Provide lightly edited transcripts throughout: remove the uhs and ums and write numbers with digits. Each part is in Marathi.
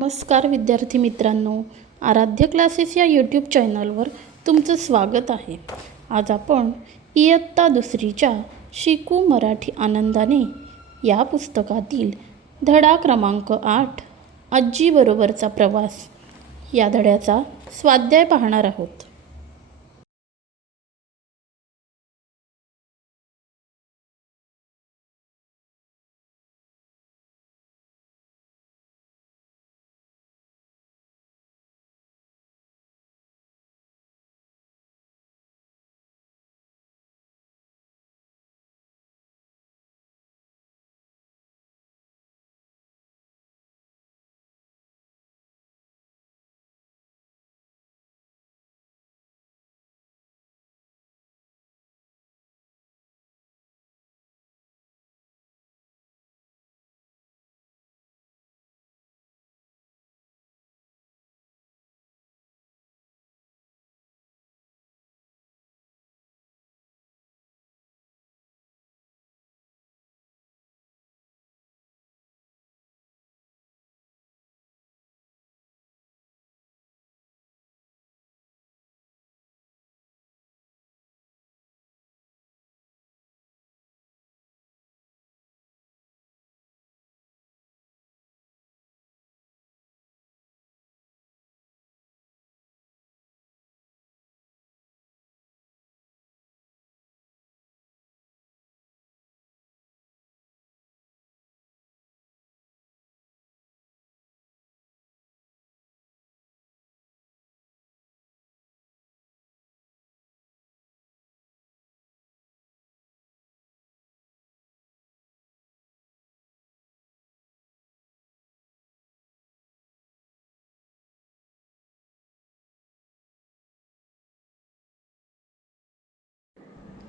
नमस्कार विद्यार्थी मित्रांनो, आराध्य क्लासेस या यूट्यूब चॅनलवर तुमचं स्वागत आहे. आज आपण इयत्ता दुसरीच्या शिकू मराठी आनंदाने या पुस्तकातील धडा क्रमांक 8 आजीबरोबरचा प्रवास या धड्याचा स्वाध्याय पाहणार आहोत.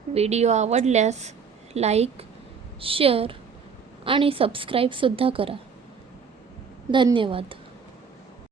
व्हिडिओ आवडल्यास लाईक, शेअर आणि सबस्क्राईबसुद्धा करा. धन्यवाद.